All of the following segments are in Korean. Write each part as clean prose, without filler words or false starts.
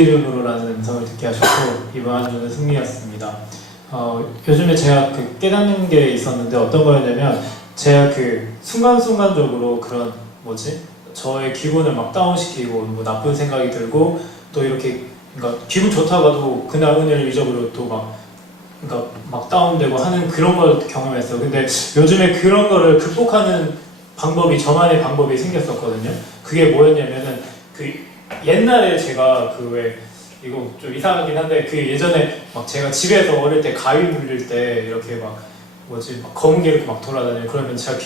이름으로라는 음성을 듣게 하셨고 이번 한 주는 승리였습니다. 요즘에 제가 깨닫는 게 있었는데 어떤 거였냐면 제가 순간순간적으로 그런 저의 기분을 막 다운시키고 뭐 나쁜 생각이 들고 또 이렇게 그러니까 기분 좋다가도 그날 은혜를 잊어버리고 또 막 다운되고 하는 그런 걸 경험했어요. 근데 요즘에 그런 거를 극복하는 저만의 방법이 생겼었거든요. 그게 뭐였냐면은 옛날에 제가 이거 좀 이상하긴 한데 예전에 막 제가 집에서 어릴 때 가위 물릴 때 이렇게 막 검은 게 이렇게 막 돌아다니고 그러면 제가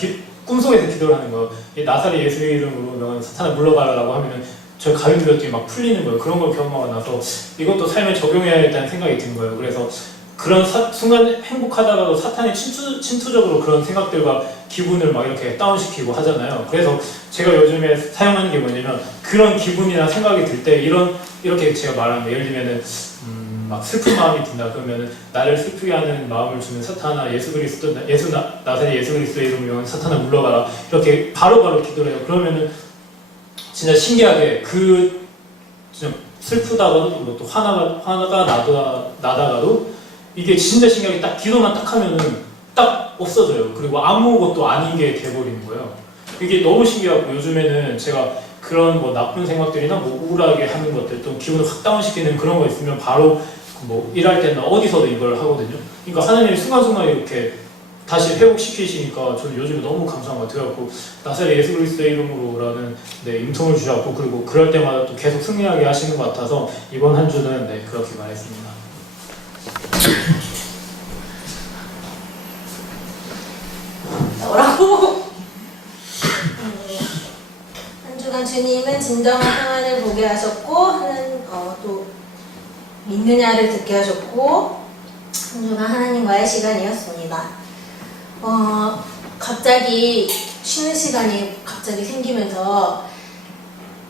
꿈속에서 기도를 하는 거예요. 나사렛 예수 이름으로 너는 사탄을 물러가라고 하면은 저 가위 물렸더니 막 풀리는 거예요. 그런 걸 경험하고 나서 이것도 삶에 적용해야겠다는 생각이 든 거예요. 그래서 그런 순간 행복하다가도 사탄이 침투적으로 그런 생각들과 기분을 막 이렇게 다운시키고 하잖아요. 그래서 제가 요즘에 사용하는 게 뭐냐면 그런 기분이나 생각이 들 때 이렇게 제가 말하는 거 예를 들면은 막 슬픈 마음이 든다 그러면은 나를 슬프게 하는 마음을 주는 사탄아 나사렛 예수 그리스도의 이름으로 사탄아 물러가라 이렇게 바로바로 기도를 해요. 그러면은 진짜 신기하게 진짜 슬프다가도 또 화가 나다가도 이게 진짜 신기하게 기도만 딱 하면은 딱 없어져요. 그리고 아무것도 아닌 게 돼버리는 거예요. 이게 너무 신기하고 요즘에는 제가 그런 나쁜 생각들이나 우울하게 하는 것들 또 기분을 확 다운시키는 그런 거 있으면 바로 일할 때나 어디서도 이걸 하거든요. 그러니까 하나님이 순간순간 이렇게 다시 회복시키시니까 저는 요즘에 너무 감사한 것 같아요. 나사렛 예수 그리스도의 이름으로라는 임통을 주셨고 그리고 그럴 때마다 또 계속 승리하게 하시는 것 같아서 이번 한 주는 그렇게 말했습니다. 뭐라고? 한 주간 주님은 진정한 평안을 보게 하셨고 또 믿느냐를 듣게 하셨고 한 주간 하나님과의 시간이었습니다. 갑자기 쉬는 시간이 갑자기 생기면서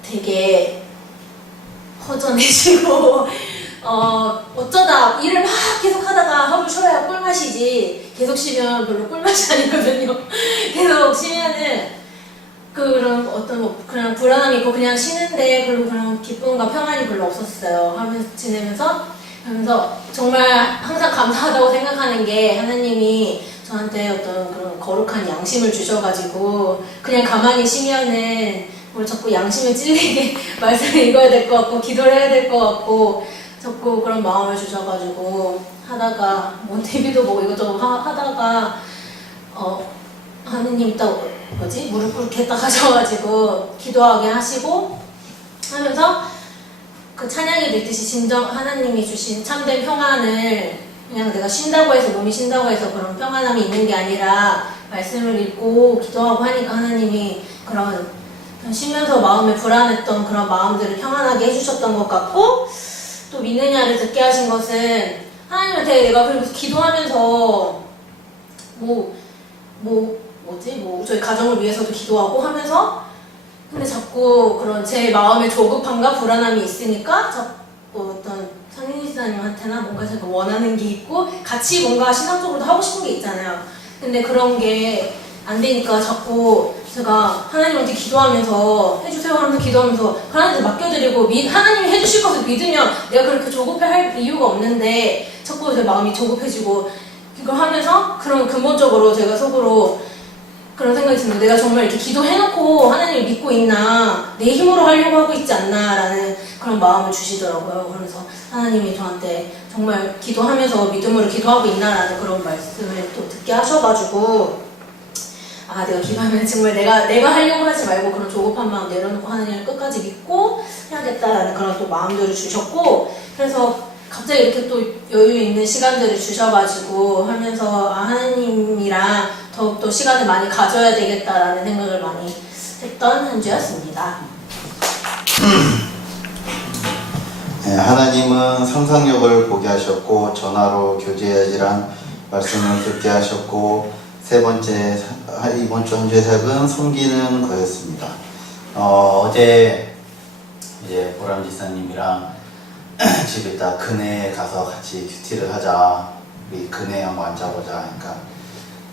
되게 허전해지고 어쩌다 일을 막 계속 하다가 하루 쉬어야 꿀맛이지 계속 쉬면 별로 꿀맛이 아니거든요. 계속 쉬면은 그냥 불안함이 있고 그냥 쉬는데 별로 그런 기쁨과 평안이 별로 없었어요. 지내면서 정말 항상 감사하다고 생각하는 게 하나님이 저한테 어떤 그런 거룩한 양심을 주셔가지고 그냥 가만히 쉬면은 자꾸 양심을 찔리게 말씀을 읽어야 될 것 같고 기도를 해야 될 것 같고 자꾸 그런 마음을 주셔가지고 하다가 TV도 보고 이것저것 하다가 하느님 무릎 꿇게 딱 하셔가지고 기도하게 하시고 하면서 그 찬양이 있듯이 진정 하나님이 주신 참된 평안을 그냥 내가 쉰다고 해서 몸이 쉰다고 해서 그런 평안함이 있는 게 아니라 말씀을 읽고 기도하고 하니까 하나님이 그런 쉬면서 마음에 불안했던 그런 마음들을 평안하게 해주셨던 것 같고 또 믿느냐를 듣게 하신 것은 하나님한테 내가 그리고 기도하면서 저희 가정을 위해서도 기도하고 하면서 근데 자꾸 그런 제 마음의 조급함과 불안함이 있으니까 자꾸 어떤 상윤이 지사님한테나 뭔가 제가 원하는 게 있고 같이 뭔가 신앙적으로도 하고 싶은 게 있잖아요. 근데 그런 게 안 되니까 자꾸 제가 하나님한테 기도하면서 해주세요 하면서 기도하면서 하나님한테 맡겨드리고 하나님이 해주실 것을 믿으면 내가 그렇게 조급해할 이유가 없는데 자꾸 제 마음이 조급해지고 이걸 하면서 그런 근본적으로 제가 속으로 그런 생각이 드는 내가 정말 이렇게 기도해놓고 하나님을 믿고 있나 내 힘으로 하려고 하고 있지 않나 라는 그런 마음을 주시더라고요. 그래서 하나님이 저한테 정말 기도하면서 믿음으로 기도하고 있나 라는 그런 말씀을 또 듣게 하셔가지고 내가 기도하면 정말 내가 하려고 하지 말고 그런 조급한 마음 내려놓고 하나님을 끝까지 믿고 해야겠다라는 그런 또 마음들을 주셨고 그래서 갑자기 이렇게 또 여유 있는 시간들을 주셔가지고 하면서 하나님이랑 더욱더 시간을 많이 가져야 되겠다라는 생각을 많이 했던 한 주였습니다. 네, 하나님은 상상력을 보게 하셨고 전화로 교제하지란 말씀을 듣게 하셨고 세 번째 이번 주 한 주의 삶은 섬기는 거였습니다. 어제 이제 보람 지사님이랑 집에 딱 근혜에 가서 같이 큐티를 하자. 우리 근혜 한번 앉아보자. 그러니까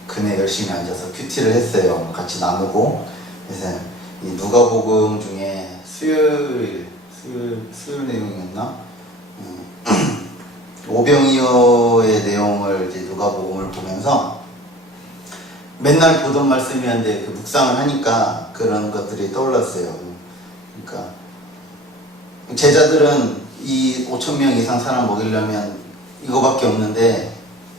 근혜 열심히 앉아서 큐티를 했어요. 같이 나누고. 그래서 이 누가복음 중에 수요일 수요일 내용이었나? 오병이어의 내용을 이제 누가복음을 보면서 맨날 보던 말씀이었는데 그 묵상을 하니까 그런 것들이 떠올랐어요. 그러니까 제자들은 이 5,000명 이상 사람 먹이려면 이거밖에 없는데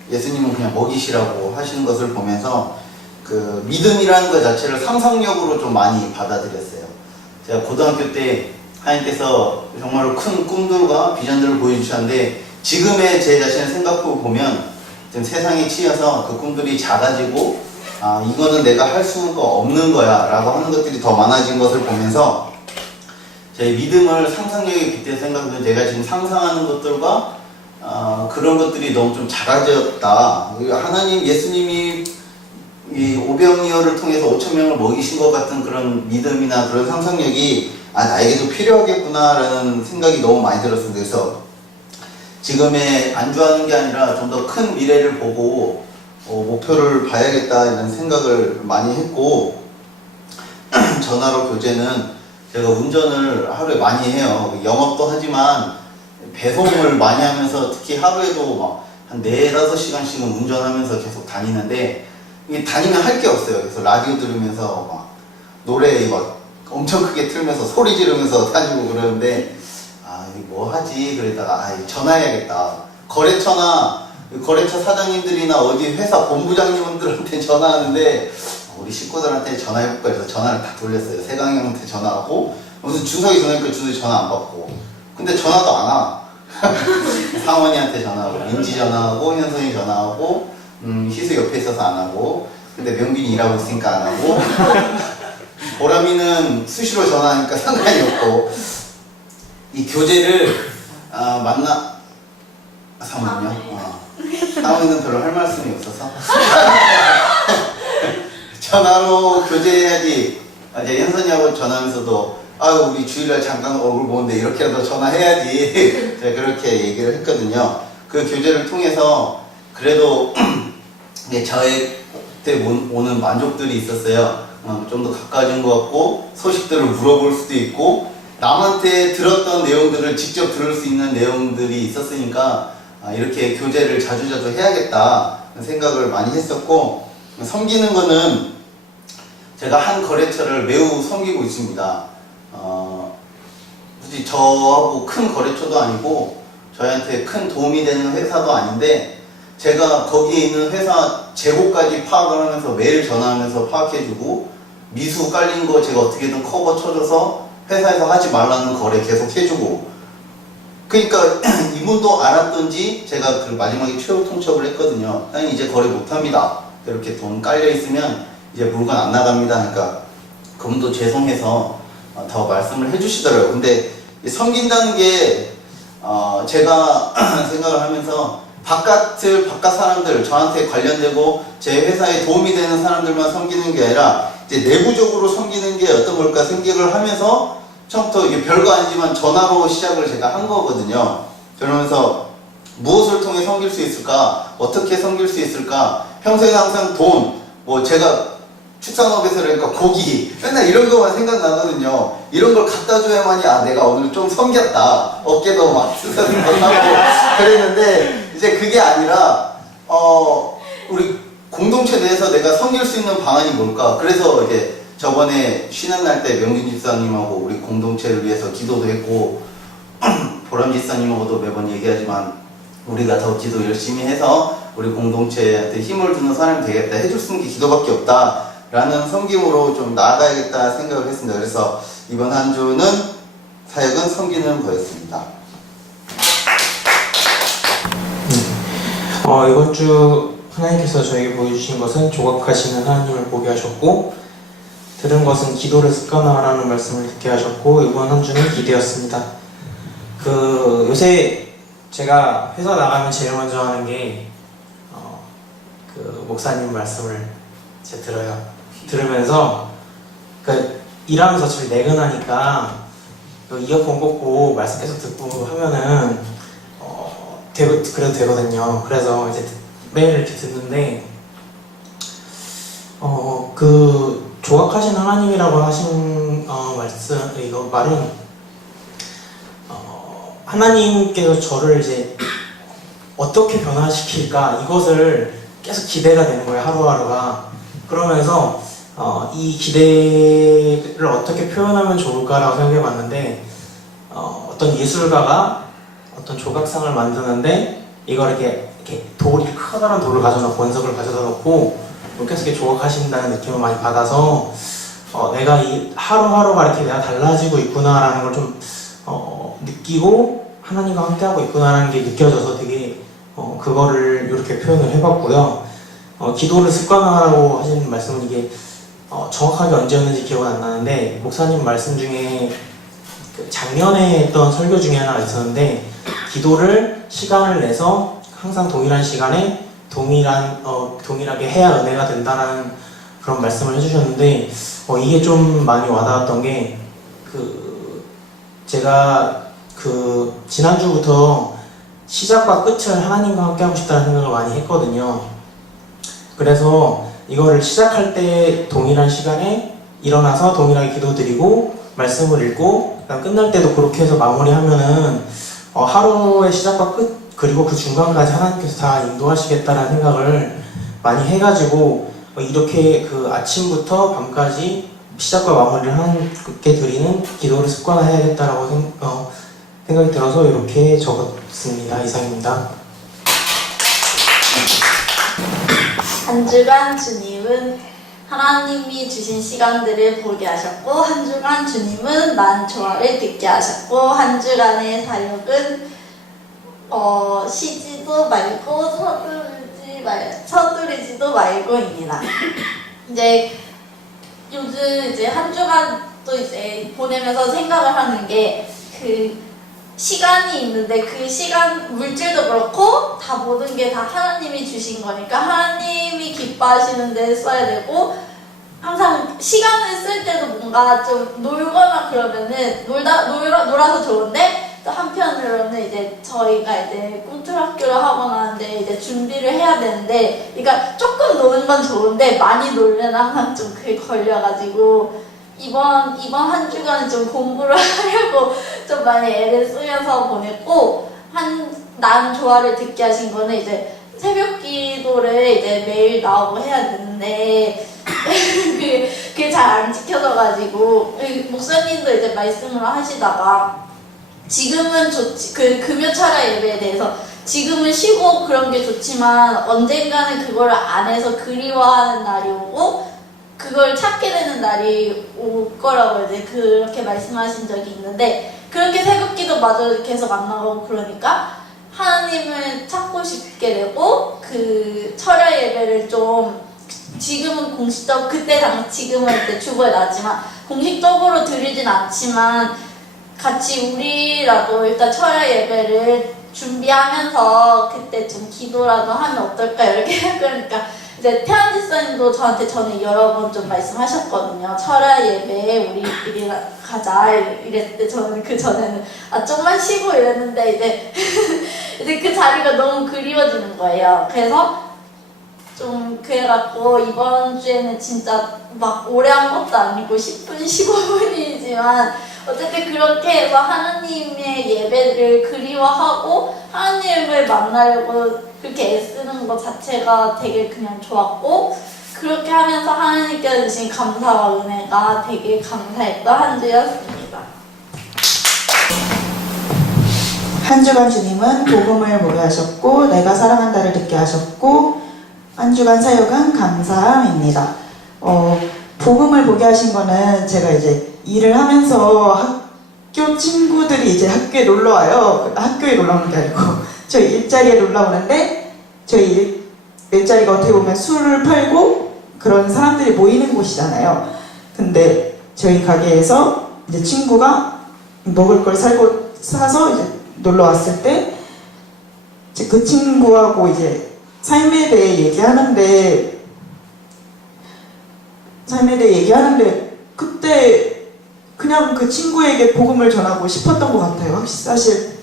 예수님은 그냥 먹이시라고 하시는 것을 보면서 그 믿음이라는 것 자체를 상상력으로 좀 많이 받아들였어요. 제가 고등학교 때 하나님께서 정말로 큰 꿈들과 비전들을 보여주셨는데 지금의 제 자신을 생각해 보면 좀 세상에 치여서 그 꿈들이 작아지고 이거는 내가 할 수가 없는 거야 라고 하는 것들이 더 많아진 것을 보면서 제 믿음을 상상력에 빗대서 생각하면 제가 지금 상상하는 것들과 그런 것들이 너무 좀 작아졌다. 하나님, 예수님이 이 오병이어를 통해서 5,000명을 먹이신 것 같은 그런 믿음이나 그런 상상력이 나에게도 필요하겠구나라는 생각이 너무 많이 들었습니다. 그래서 지금에 안주하는 게 아니라 좀 더 큰 미래를 보고 목표를 봐야겠다 이런 생각을 많이 했고 전화로 교제는 제가 운전을 하루에 많이 해요. 영업도 하지만 배송을 많이 하면서 특히 하루에도 막 한 4-5시간씩은 운전하면서 계속 다니는데 이게 다니면 할 게 없어요. 그래서 라디오 들으면서 막 노래 막 엄청 크게 틀면서 소리 지르면서 다니고 그러는데 이거 뭐 하지? 그러다가 전화해야겠다. 거래처 사장님들이나 어디 회사 본부장님들한테 전화하는데 우리 식구들한테 전화해볼까 해서 전화를 다 돌렸어요. 세강이 형한테 전화하고 무슨 준석이 전화니까 준석이 전화 안 받고 근데 전화도 안 와. 상원이한테 전화하고 민지 전화하고 현성이 전화하고 희수 옆에 있어서 안 하고 근데 명빈이 일하고 있으니까 안 하고 보람이는 수시로 전화하니까 상관이 없고 이 교제를 상원이요? 상원이는 별로 할 말씀이 없어서 전화로 교제해야지. 이제 현선이하고 전화하면서도 우리 주일날 잠깐 얼굴 보는데 이렇게라도 전화해야지. 제가 그렇게 얘기를 했거든요. 그 교제를 통해서 그래도 저한테 오는 만족들이 있었어요. 좀 더 가까워진 것 같고 소식들을 물어볼 수도 있고 남한테 들었던 내용들을 직접 들을 수 있는 내용들이 있었으니까 이렇게 교제를 자주자주 해야겠다 생각을 많이 했었고 섬기는 거는 제가 한 거래처를 매우 섬기고 있습니다. 굳이 저하고 큰 거래처도 아니고 저희한테 큰 도움이 되는 회사도 아닌데 제가 거기에 있는 회사 재고까지 파악을 하면서 매일 전화하면서 파악해주고 미수 깔린 거 제가 어떻게든 커버 쳐줘서 회사에서 하지 말라는 거래 계속 해주고 그러니까 이분도 알았던지 제가 그 마지막에 최후 통첩을 했거든요. 사장님 이제 거래 못합니다. 이렇게 돈 깔려 있으면 이제 물건 안 나갑니다. 그러니까 그분도 죄송해서 더 말씀을 해주시더라고요. 근데 섬긴다는 게 제가 생각을 하면서 바깥 사람들 저한테 관련되고 제 회사에 도움이 되는 사람들만 섬기는 게 아니라 이제 내부적으로 섬기는 게 어떤 걸까 생각을 하면서 처음부터 이게 별거 아니지만 전화로 시작을 제가 한 거거든요. 그러면서 무엇을 통해 섬길 수 있을까? 어떻게 섬길 수 있을까? 평소에 항상 돈, 제가 축산업에서 그러니까 고기 맨날 이런 거만 생각나거든요. 이런 걸 갖다 줘야만이 내가 오늘 좀 섬겼다. 어깨도 막 쓰다듬어하고 그랬는데 이제 그게 아니라 우리 공동체 내에서 내가 섬길 수 있는 방안이 뭘까? 그래서 이제 저번에 쉬는 날 때 명진 집사님하고 우리 공동체를 위해서 기도도 했고 보람 집사님하고도 매번 얘기하지만 우리가 더 기도 열심히 해서 우리 공동체한테 힘을 주는 사람이 되겠다. 해줄 수 있는 게 기도밖에 없다. 라는 섬김으로 좀 나아가야겠다 생각을 했습니다. 그래서 이번 한 주는 사역은 섬기는 거였습니다. 이번 주 하나님께서 저에게 보여주신 것은 조각하시는 하나님을 보게 하셨고 들은 것은 기도를 습관화하라는 말씀을 듣게 하셨고 이번 한 주는 기대였습니다. 요새 제가 회사 나가면 제일 먼저 하는 게 목사님 말씀을 이제 들으면서 일하면서 좀 내근하니까 이어폰 꽂고 말씀 계속 듣고 하면은 그래도 되거든요. 그래서 이제 매일 이렇게 듣는데 조각하신 하나님이라고 하신 말씀 말은 하나님께서 저를 이제 어떻게 변화시킬까 이것을 계속 기대가 되는 거예요, 하루하루가. 그러면서 이 기대를 어떻게 표현하면 좋을까라고 생각해 봤는데, 어떤 예술가가 어떤 조각상을 만드는데 이걸 이렇게 돌이 커다란 돌을 가져놓고 원석을 가져다 놓고 계속 이렇게 조각하신다는 느낌을 많이 받아서 내가 이 하루하루가 이렇게 내가 달라지고 있구나라는 걸 좀 느끼고 하나님과 함께하고 있구나라는 게 느껴져서 되게 그거를 이렇게 표현을 해봤고요. 기도를 습관화라고 하시는 말씀은 이게 정확하게 언제였는지 기억은 안 나는데, 목사님 말씀 중에 그 작년에 했던 설교 중에 하나가 있었는데, 기도를 시간을 내서 항상 동일한 시간에 동일하게 해야 은혜가 된다는 그런 말씀을 해주셨는데, 이게 좀 많이 와닿았던 게, 제가 지난주부터 시작과 끝을 하나님과 함께 하고 싶다는 생각을 많이 했거든요. 그래서 이거를 시작할 때 동일한 시간에 일어나서 동일하게 기도드리고 말씀을 읽고, 그다음 끝날 때도 그렇게 해서 마무리하면은 하루의 시작과 끝 그리고 그 중간까지 하나님께서 다 인도하시겠다는 생각을 많이 해가지고, 이렇게 그 아침부터 밤까지 시작과 마무리를 함께 드리는 기도를 습관화해야겠다라고 생각이 들어서 이렇게 적었습니다. 이상입니다. 한 주간 주님은 하나님이 주신 시간들을 보게 하셨고, 한 주간 주님은 난 조화를 듣게 하셨고, 한 주간의 사역은 쉬지도 말고 서두르지도 말고입니다. 이제 요즘 이제 한 주간도 이제 보내면서 생각을 하는 게, 그 시간이 있는데 그 시간, 물질도 그렇고 다 모든 게 다 하나님이 주신 거니까 하나님이 기뻐하시는 데 써야 되고, 항상 시간을 쓸 때도 뭔가 좀 놀거나 그러면은 놀아서 좋은데, 또 한편으로는 이제 저희가 이제 꿈틀학교를 하고 나는데 이제 준비를 해야 되는데, 그러니까 조금 노는 건 좋은데 많이 놀면 항상 좀 그게 걸려가지고, 이번 한 주간은 좀 공부를 하려고 좀 많이 애를 쓰면서 보냈고, 난 조화를 듣게 하신 거는 이제 새벽 기도를 이제 매일 나오고 해야 되는데 그게 잘 안 지켜져가지고, 목사님도 이제 말씀을 하시다가 지금은 좋지, 그 금요철야 예배에 대해서 지금은 쉬고 그런 게 좋지만 언젠가는 그걸 안 해서 그리워하는 날이 오고 그걸 찾게 되는 날이 올 거라고 이제 그렇게 말씀하신 적이 있는데, 그렇게 새벽기도마저 계속 안 나가고 그러니까 하나님을 찾고 싶게 되고, 그 철야 예배를 좀 지금은 공식적, 지금은 이제 주보에 나왔지만 공식적으로 드리진 않지만 같이 우리라도 일단 철야 예배를 준비하면서 그때 좀 기도라도 하면 어떨까 이렇게 그러니까 이제 태안 집사님도 저한테 전에 여러 번 좀 말씀하셨거든요. 철야 예배에 우리끼리 가자 이랬을 때 저는 그 전에는 좀만 쉬고 이랬는데 이제 그 자리가 너무 그리워지는 거예요. 그래서 좀 그래갖고 이번 주에는 진짜 막 오래 한 것도 아니고 10분, 15분이지만 어쨌든 그렇게 해서 하나님의 예배를 그리워하고 하나님을 만나려고 그렇게 애쓰는 것 자체가 되게 그냥 좋았고, 그렇게 하면서 하나님께서 주신 감사와 은혜가 되게 감사했던 한 주였습니다. 한 주간 주님은 복음을 보게 하셨고 내가 사랑한다를 듣게 하셨고, 한 주간 사역은 감사함입니다. 복음을 보게 하신 거는 제가 이제 일을 하면서 학교 친구들이 이제 학교에 놀러 와요. 학교에 놀러 오는 게 아니고 저희 일자리에 놀러 오는데, 저희 일자리가 어떻게 보면 술을 팔고 그런 사람들이 모이는 곳이잖아요. 근데 저희 가게에서 이제 친구가 먹을 걸 사서 이제 놀러 왔을 때, 이제 그 친구하고 이제 삶에 대해 얘기하는데 그때 그냥 그 친구에게 복음을 전하고 싶었던 것 같아요. 사실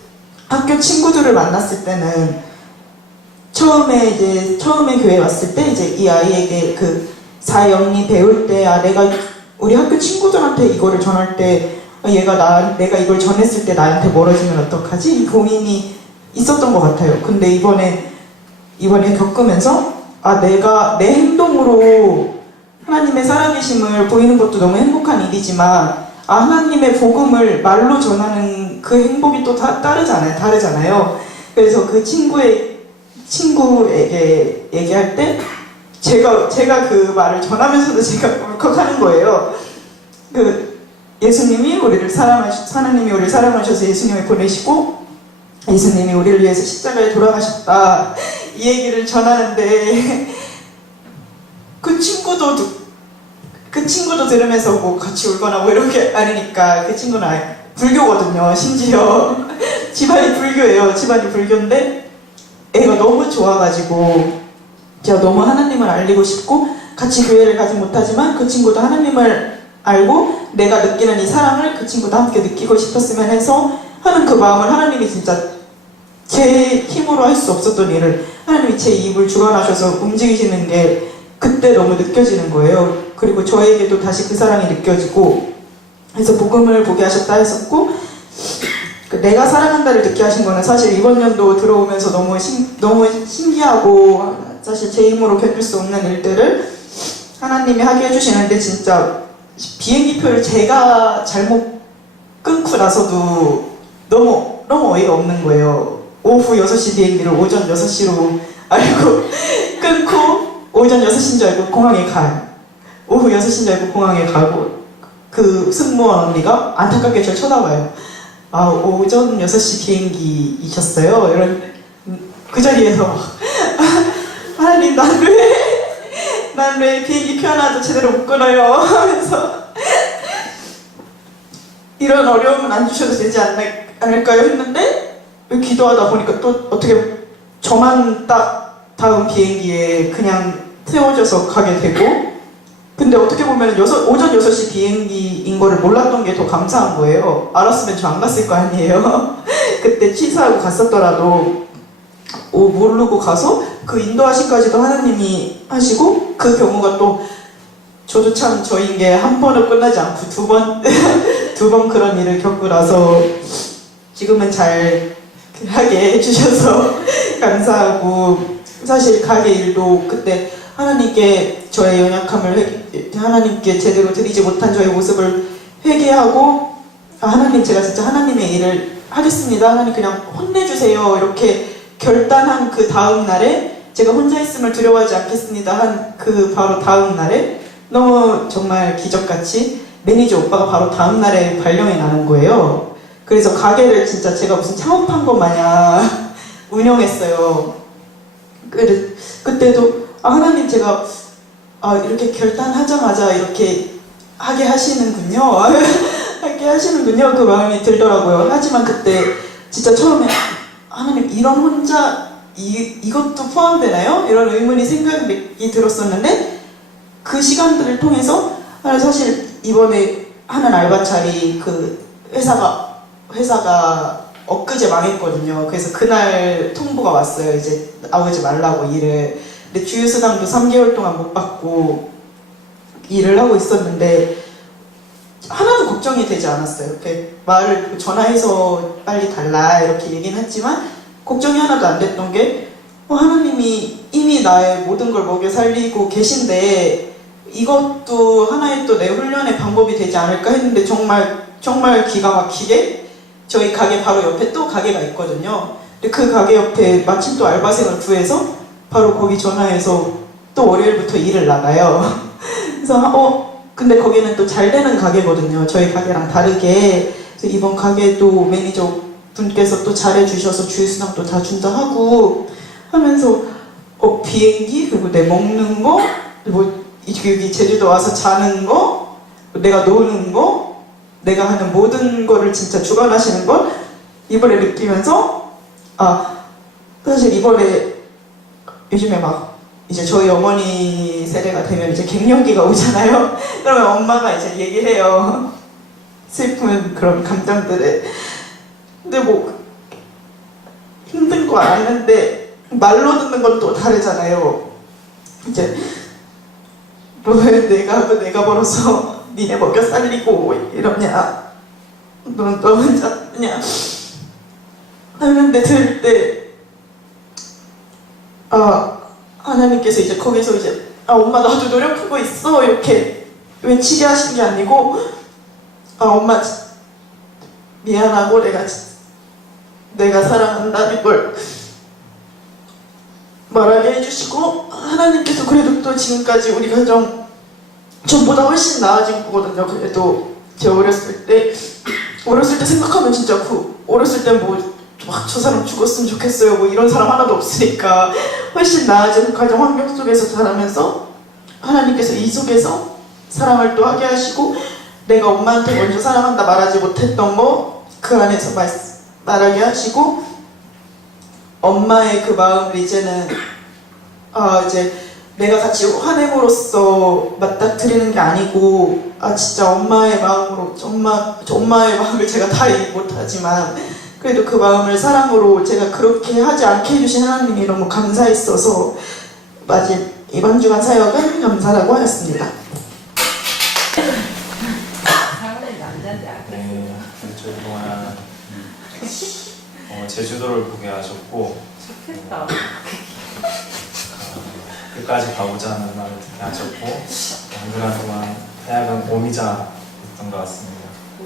학교 친구들을 만났을 때는 처음에 교회 왔을 때 이제 이 아이에게 그 사영리 배울 때 내가 우리 학교 친구들한테 이거를 전할 때 내가 이걸 전했을 때 나한테 멀어지면 어떡하지? 이 고민이 있었던 것 같아요. 근데 이번에 겪으면서 내가 내 행동으로 하나님의 살아계심을 보이는 것도 너무 행복한 일이지만 하나님의 복음을 말로 전하는 그 행복이 또 다르잖아요. 그래서 그 친구에게 얘기할 때 제가 그 말을 전하면서도 제가 울컥하는 거예요. 예수님이 우리를 하나님이 우리를 사랑하셔서 예수님을 보내시고 예수님이 우리를 위해서 십자가에 돌아가셨다 이 얘기를 전하는데 그 친구도 들으면서 뭐 같이 울거나 뭐 이렇게 아니니까 그 친구는 불교거든요. 심지어 집안이 불교예요. 집안이 불교인데 애가 너무 좋아가지고 제가 너무 하나님을 알리고 싶고 같이 교회를 가지 못하지만 그 친구도 하나님을 알고 내가 느끼는 이 사랑을 그 친구도 함께 느끼고 싶었으면 해서 하는 그 마음을 하나님이 진짜 제 힘으로 할 수 없었던 일을 하나님이 제 입을 주관하셔서 움직이시는 게 그때 너무 느껴지는 거예요. 그리고 저에게도 다시 그 사랑이 느껴지고 그래서 복음을 보게 하셨다 했었고 내가 사랑한다를 듣게 하신 거는 사실 이번 연도 들어오면서 너무 신기하고 사실 제 힘으로 겪을 수 없는 일들을 하나님이 하게 해주시는데 진짜 비행기표를 제가 잘못 끊고 나서도 너무 어이가 없는 거예요. 오후 6시 비행기를 오전 6시로 알고 끊고 오전 6시인 줄 알고 공항에 가요. 오후 6시인 줄 알고 공항에 가고 그 승무원 언니가 안타깝게 저를 쳐다봐요. 오전 6시 비행기이셨어요? 이런 그 자리에서 하나님 난 왜 비행기 표 하나도 제대로 못 끊어요 하면서 이런 어려움은 안 주셔도 되지 않을까요 했는데 기도하다 보니까 또 어떻게 저만 딱 다음 비행기에 그냥 태워져서 가게 되고 근데 어떻게 보면 오전 6시 비행기인 거를 몰랐던 게 더 감사한 거예요. 알았으면 저 안 갔을 거 아니에요. 그때 취소하고 갔었더라도 모르고 가서 그 인도하시까지도 하나님이 하시고 그 경우가 또 저도 참 저인 게 한 번은 끝나지 않고 두 번 그런 일을 겪고 나서 지금은 잘 하게 해주셔서 감사하고 사실 가게 일도 그때 하나님께 저의 연약함을 하나님께 제대로 드리지 못한 저의 모습을 회개하고 하나님 제가 진짜 하나님의 일을 하겠습니다. 하나님 그냥 혼내주세요. 이렇게 결단한 그 다음 날에 제가 혼자 있음을 두려워하지 않겠습니다. 한 그 바로 다음 날에 너무 정말 기적같이 매니저 오빠가 바로 다음 날에 발령이 나는 거예요. 그래서 가게를 진짜 제가 무슨 창업한 것 마냥 운영했어요. 그때도 하나님 제가 이렇게 결단하자마자 이렇게 하게 하시는군요. 하게 하시는군요. 그 마음이 들더라고요. 하지만 그때 진짜 처음에 하나님 이런 혼자 이것도 포함되나요? 이런 의문이 생각이 들었었는데 그 시간들을 통해서 사실 이번에 하는 알바차리 그 회사가 엊그제 망했거든요. 그래서 그날 통보가 왔어요. 이제 나오지 말라고 일을. 근데 주휴수당도 3개월 동안 못 받고 일을 하고 있었는데 하나도 걱정이 되지 않았어요. 이렇게 말을 전화해서 빨리 달라 이렇게 얘기는 했지만 걱정이 하나도 안 됐던 게 하나님이 이미 나의 모든 걸 먹여 살리고 계신데 이것도 하나의 또 내 훈련의 방법이 되지 않을까 했는데 정말 기가 막히게 저희 가게 바로 옆에 또 가게가 있거든요. 근데 그 가게 옆에 마침 또 알바생을 구해서 바로 거기 전화해서 또 월요일부터 일을 나가요. 그래서 근데 거기는 또 잘 되는 가게거든요. 저희 가게랑 다르게. 그래서 이번 가게도 매니저 분께서 또 잘해주셔서 주휴수당도 다 준다 하고 하면서 비행기 그리고 내 먹는 거 뭐 여기 제주도 와서 자는 거 내가 노는 거 내가 하는 모든 거를 진짜 주관하시는 걸 이번에 느끼면서 사실 이번에 요즘에 막 이제 저희 어머니 세대가 되면 이제 갱년기가 오잖아요. 그러면 엄마가 이제 얘기해요. 슬픈 그런 감정들을. 근데 뭐 힘든 거 아는데 말로 듣는 건 또 다르잖아요. 이제 왜 내가 벌어서 니네 먹여 살리고 이러냐. 넌 혼자 그냥 하는데 들을 때 하나님께서 이제 거기서 이제 엄마 나도 노력하고 있어 이렇게 외치게 하신 게 아니고 엄마 미안하고 내가 사랑한다는 걸 말하게 해주시고 하나님께서 그래도 또 지금까지 우리 가정 전보다 훨씬 나아진 거거든요. 그래도 제가 어렸을 때 생각하면 진짜 어렸을 때 뭐 막 저 사람 죽었으면 좋겠어요 뭐 이런 사람 하나도 없으니까 훨씬 나아진 가정 환경 속에서 자라면서 하나님께서 이 속에서 사랑을 또 하게 하시고 내가 엄마한테 먼저 사랑한다 말하지 못했던 거 그 안에서 말하게 하시고 엄마의 그 마음을 이제는 이제 내가 같이 화냄으로써 맞닥뜨리는 게 아니고 진짜 엄마의 마음으로 엄마의 마음을 제가 다 이해 못하지만 그래도 그 마음을 사랑으로 제가 그렇게 하지 않게 해주신 하나님이 너무 감사했어서 이번 주간 사역은 감사라고 하였습니다. 네, 일주일 동안 제주도를 보게 하셨고 좋겠다. 끝까지 가보자 하는 말을 듣게 하셨고 한 주간 동안 하여간 오미자였던 것 같습니다.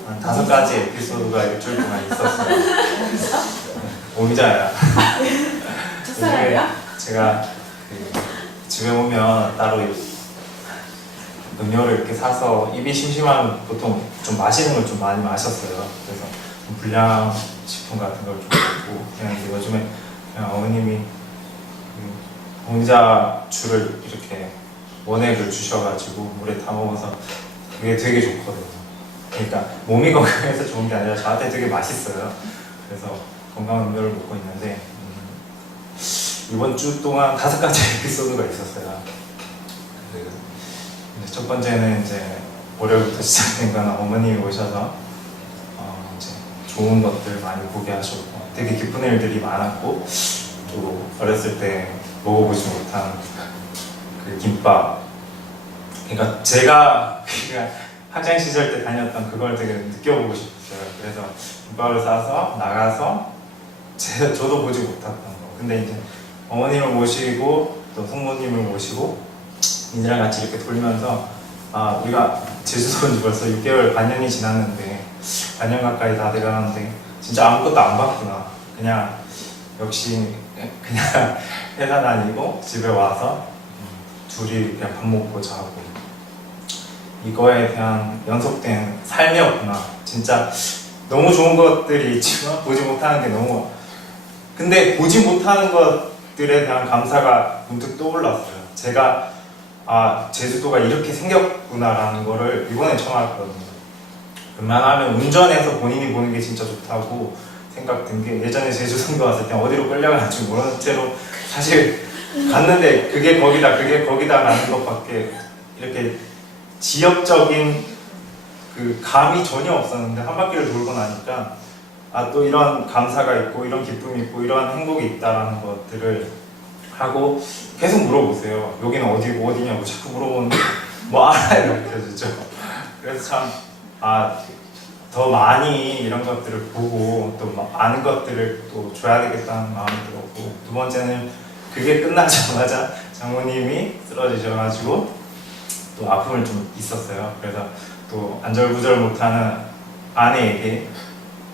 한 5가지 에피소드가 일주일 동안 있었어요. 오미자야. 첫사랑이야? 제가 집에 오면 따로 음료를 이렇게 사서 입이 심심하면 보통 좀 마시는 걸 좀 많이 마셨어요. 그래서 좀 불량식품 같은 걸 좀 먹고 그냥 이제 요즘에 그냥 어머님이 오미자 주를 이렇게 원액을 주셔가지고 물에 타 먹어서 그게 되게 좋거든요. 그러니까 몸이 건강해서 좋은 게 아니라 저한테 되게 맛있어요. 그래서 건강한 음료를 먹고 있는데 이번 주 동안 5가지 에피소드가 있었어요. 첫 번째는 이제 월요일부터 시작된 건 어머님이 오셔서 이제 좋은 것들 많이 보게 하셨고 되게 기쁜 일들이 많았고 또 어렸을 때 먹어보지 못한 그 김밥. 그러니까 제가 학창 시절 때 다녔던 그걸 되게 느껴보고 싶었어요. 그래서 김밥을 싸서 나가서 저도 보지 못했던 거. 근데 이제 어머님을 모시고 또 성모님을 모시고 이들랑 같이 이렇게 돌면서 우리가 제주도 온 지 벌써 6개월 반년이 지났는데 반년 가까이 다 돼가는데 진짜 아무것도 안 봤구나. 그냥 역시 그냥 회사 다니고 집에 와서 둘이 그냥 밥 먹고 자고 이거에 대한 연속된 삶이었구나. 진짜 너무 좋은 것들이 있지만 보지 못하는 게 너무 근데 보지 못하는 것들에 대한 감사가 문득 떠올랐어요. 제가 제주도가 이렇게 생겼구나라는 거를 이번에 처음 알았거든요. 웬만하면 운전해서 본인이 보는 게 진짜 좋다고 생각된 게 예전에 제주도 왔을 때 어디로 끌려가는지 모르는 채로 사실 갔는데 그게 거기다 라는 것밖에 이렇게 지역적인 그 감이 전혀 없었는데 한 바퀴를 돌고 나니까 또 이런 감사가 있고 이런 기쁨이 있고 이런 행복이 있다라는 것들을 하고 계속 물어보세요. 여기는 어디고 어디냐고 자꾸 물어보는데 뭐 알아야 가르쳐주죠. 그래서 참 더 많이 이런 것들을 보고 또 아는 것들을 또 줘야 되겠다는 마음이 들었고 두 번째는 그게 끝나자마자 장모님이 쓰러지셔가지고 또 아픔을 좀 있었어요. 그래서 또 안절부절 못하는 아내에게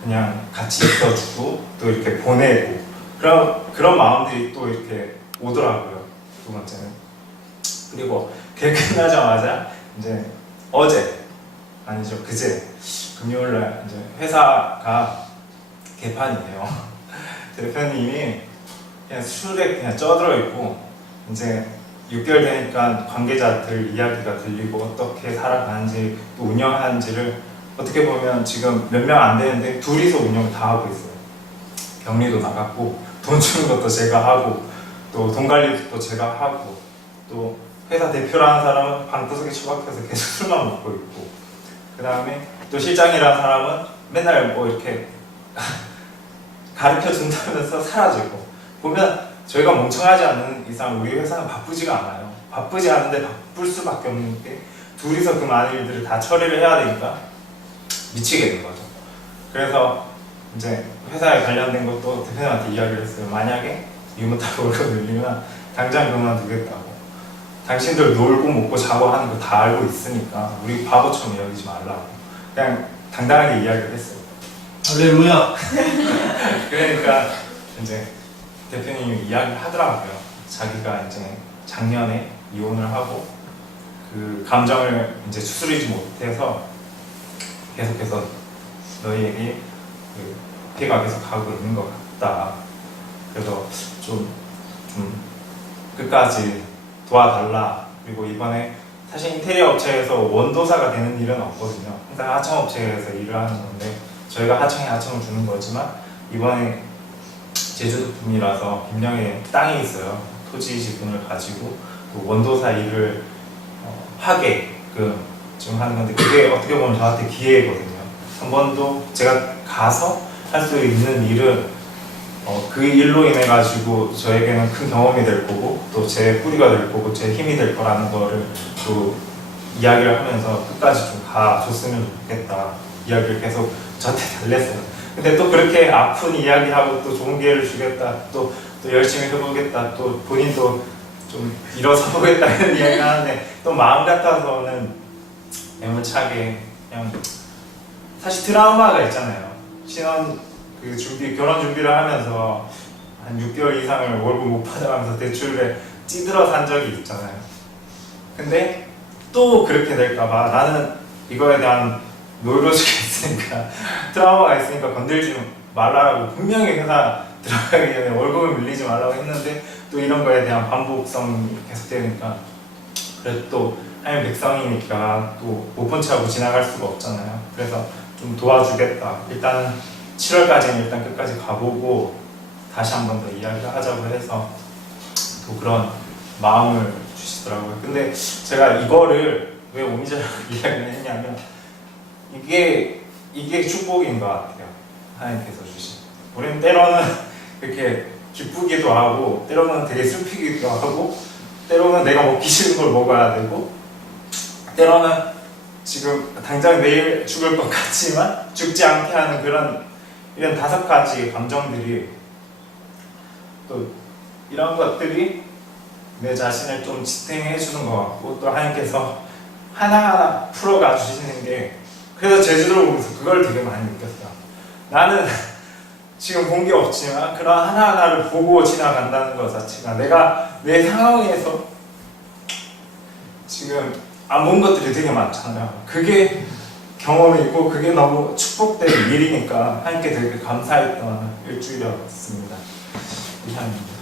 그냥 같이 있어주고 또 이렇게 보내고 그런 마음들이 또 이렇게 오더라고요. 두 번째는. 그리고 그게 끝나자마자 이제 그제 금요일날 이제 회사가 개판이에요. 대표님이 그냥 술에 그냥 쪄들어 있고 이제 6개월 되니까 관계자들 이야기가 들리고 어떻게 살아가는지 또 운영하는지를 어떻게 보면 지금 몇 명 안 되는데 둘이서 운영을 다 하고 있어요. 격리도 나갔고 돈 주는 것도 제가 하고 또 돈 관리도 제가 하고 또 회사 대표라는 사람은 방구석에 처박혀서 계속 술만 먹고 있고 그 다음에 또 실장이라는 사람은 맨날 뭐 이렇게 가르쳐 준다면서 사라지고 보면 저희가 멍청하지 않는 이상 우리 회사는 바쁘지가 않아요. 바쁘지 않은데 바쁠 수밖에 없는 게 둘이서 그 많은 일들을 다 처리를 해야 되니까 미치게 된 거죠. 그래서 이제 회사에 관련된 것도 대표님한테 이야기를 했어요. 만약에 이거 못하고 월급 늘리면 당장 그만두겠다고. 당신들 놀고 먹고 자고 하는 거 다 알고 있으니까 우리 바보처럼 여기지 말라고. 그냥 당당하게 이야기를 했어요. 할렐루야. 그러니까 이제 대표님이 이야기를 하더라고요. 자기가 이제 작년에 이혼을 하고 그 감정을 이제 추스리지 못해서 계속해서 너희에게 그 피해가 계속 가고 있는 것 같다. 그래서 좀 끝까지 도와달라. 그리고 이번에 사실 인테리어 업체에서 원도사가 되는 일은 없거든요. 항상 하청업체에서 일을 하는 건데 저희가 하청에 하청을 주는 거지만 이번에 제주도품이라서 빈명에 땅이 있어요. 토지 지분을 가지고 또 원도사 일을 하게 지금 하는 건데 그게 어떻게 보면 저한테 기회거든요. 한 번도 제가 가서 할 수 있는 일은 그 일로 인해 가지고 저에게는 큰 경험이 될 거고 또 제 뿌리가 될 거고 제 힘이 될 거라는 거를 또 이야기를 하면서 끝까지 좀 가줬으면 좋겠다 이야기를 계속 저한테 달랬어요. 근데 또 그렇게 아픈 이야기하고 또 좋은 기회를 주겠다 또 열심히 해보겠다 또 본인도 좀 일어서 보겠다 이런 이야기를 하는데 또 마음 같아서는 애매차게 그냥 사실 트라우마가 있잖아요. 신혼 결혼 준비를 하면서 한 6개월 이상을 월급 못 받아가면서 대출에 찌들어 산 적이 있잖아요. 근데 또 그렇게 될까봐 나는 이거에 대한 노이로즈가 있으니까 트라우마가 있으니까 건들지 말라고 분명히 회사 들어가기 전에 월급을 밀리지 말라고 했는데 또 이런 거에 대한 반복성이 계속되니까 그래도 또 하얀 백성이니까 또 못 본 척하고 지나갈 수가 없잖아요. 그래서 좀 도와주겠다. 일단은 7월까지는 일단 끝까지 가보고 다시 한 번 더 이야기를 하자고 해서 또 그런 마음을 주시더라고요. 근데 제가 이거를 왜 오미자라고 이야기를 했냐면 이게 축복인 것 같아요. 하나님께서 주신. 우리는 때로는 이렇게 기쁘기도 하고 때로는 되게 슬피기도 하고 때로는 내가 먹기 싫은 걸 먹어야 되고 때로는 지금 당장 내일 죽을 것 같지만 죽지 않게 하는 이런 5가지의 감정들이 또 이런 것들이 내 자신을 좀 지탱해 주는 것 같고 또 하나님께서 하나하나 풀어가 주시는 게 그래서 제주도를 보면서 그걸 되게 많이 느꼈어요. 나는 지금 본 게 없지만 그런 하나하나를 보고 지나간다는 것 자체가 내가 내 상황에서 지금 안 본 것들이 되게 많잖아요. 그게 경험이고 그게 너무 축복된 일이니까 하나님께 되게 감사했던 일주일이었습니다. 이상입니다.